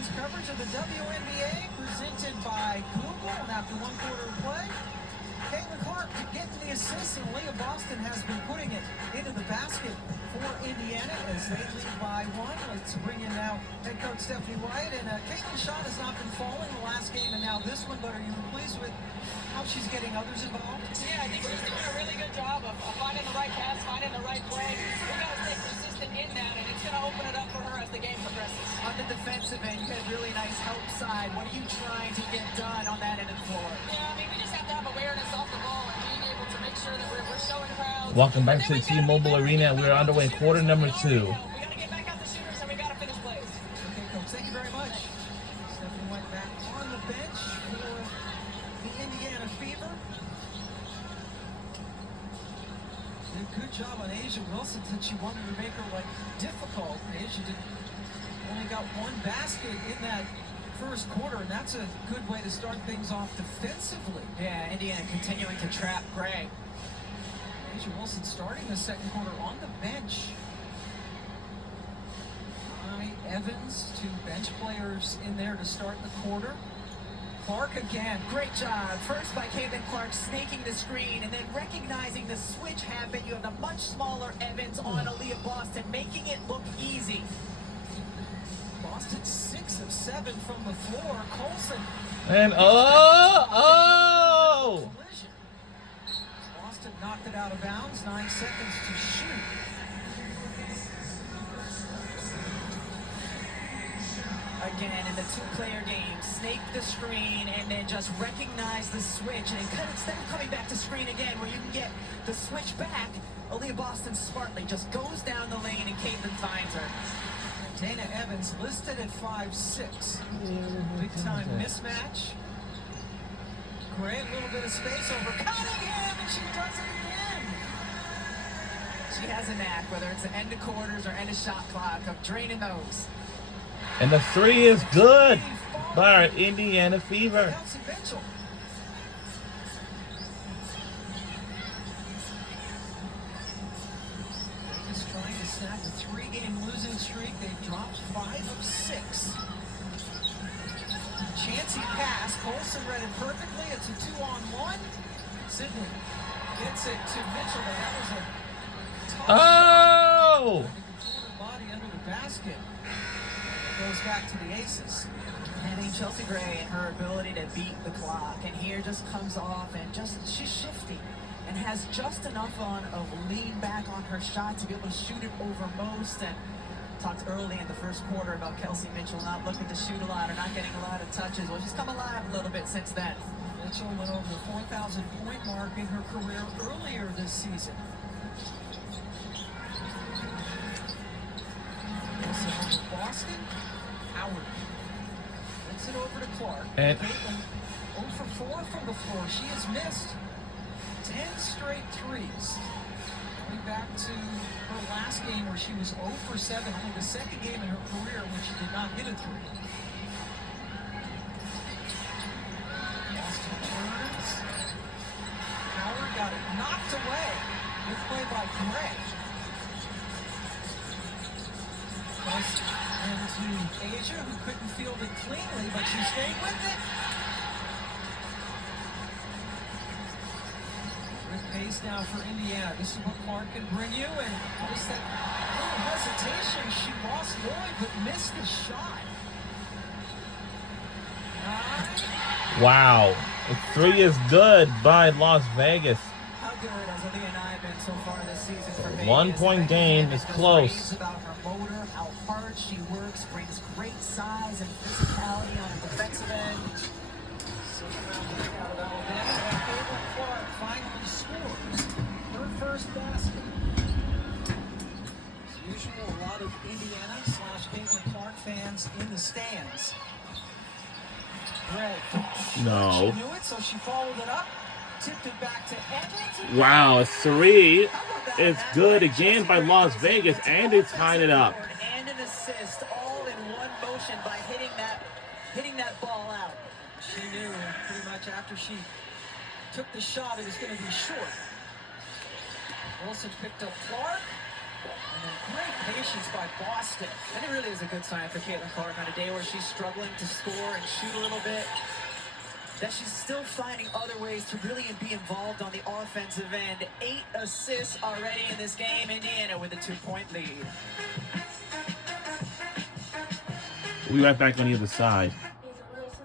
Everyone's coverage of the WNBA presented by Google. And after one quarter of play, Caitlin Clark getting the assist, and Leah Boston has been putting it into the basket for Indiana as they lead by one. Let's bring in now head coach Stephanie Wyatt. And Caitlin's shot has not been falling the last game and now this one, but are you pleased with how she's getting others involved? Yeah, I think she's doing a really good job of finding the right pass, finding the right play. We've got to stay consistent in that, and it's going to open it up for her as the game progresses. On the defensive end, you had a really nice help side. What are you trying to get done on that end of the floor? Yeah, I mean, we just have to have awareness off the ball and being able to make sure that we're showing crowds. Welcome back to the T-Mobile Arena. We're underway in quarter number 2. We got to get back out the shooters and we got to finish plays. Okay, coach, thank you very much. Stephanie went back on the bench for the Indiana Fever. Did a good job on A'ja Wilson since she wanted to make her life difficult. A'ja only got one basket in that first quarter, and that's a good way to start things off defensively. Yeah, Indiana continuing to trap Gray. A'ja Wilson starting the second quarter on the bench. Evans, 2 bench players in there to start the quarter. Clark again. Great job. First by Caitlin Clark, snaking the screen, and then recognizing the switch happen. You have the much smaller Evans on Aaliyah Boston, making it look easy. Boston 6 of 7 from the floor. Colson. And Collision. Boston knocked it out of bounds. 9 seconds to shoot. Again, in the 2-player game, snake the screen and then just recognize the switch. And instead of coming back to screen again where you can get the switch back, Aaliyah Boston smartly just goes down the lane and Caitlin finds her. Dana Evans listed at 5'6". Big time mismatch. Gray, a little bit of space over Cunningham, and she does it again. She has a knack, whether it's the end of quarters or end of shot clock, of draining those. the 3 is good by our Indiana Fever. Kelsey Mitchell. Vegas trying to snap a 3-game losing streak. They've dropped 5 of 6. Chancey pass. Colson read it perfectly. It's a 2-on-1. Sidney gets it to Mitchell, but that was a tough shot. Body under the basket. Goes back to the Aces. Having Chelsea Gray and her ability to beat the clock, and here just comes off and she's shifty and has just enough of lean back on her shot to be able to shoot it over most. And talked early in the first quarter about Kelsey Mitchell not looking to shoot a lot or not getting a lot of touches. Well, she's come alive a little bit since then. Mitchell went over the 4,000 point mark in her career earlier this season. Boston. Howard gets it over to Clark. And 0 for 4 from the floor. She has missed 10 straight threes. Going back to her last game where she was 0 for 7, only the second game in her career when she did not hit a 3. Boston turns. Howard got it knocked away. Good play by Gray. Into A'ja, who couldn't field it cleanly, but she stayed with it. Good pace now for Indiana. This is what Clark can bring you, and just that little hesitation. She lost Lloyd, but missed the shot. wow, the 3 is good by Las Vegas. How good has Aaliyah Nye been so far this season for Vegas? 1-point game is close. About her motor, how hard she works, brings great size and physicality on the defensive end. Out of Alabama, Caitlin Clark finally scores her first basket. As usual, a lot of Indiana/Caitlin Clark fans in the stands. Gray. No. She knew it, so she followed it up. Tipped it back to Evans. Wow, a 3 is good again by Las Vegas, and they tied it up. And an assist, all in one motion by hitting that ball out. She knew pretty much after she took the shot it was going to be short. Wilson picked up Clark. Great patience by Boston. And it really is a good sign for Caitlin Clark on a day where she's struggling to score and shoot a little bit, that she's still finding other ways to really be involved on the offensive end. 8 assists already in this game. Indiana with a 2-point lead. We'll be right back on the other side.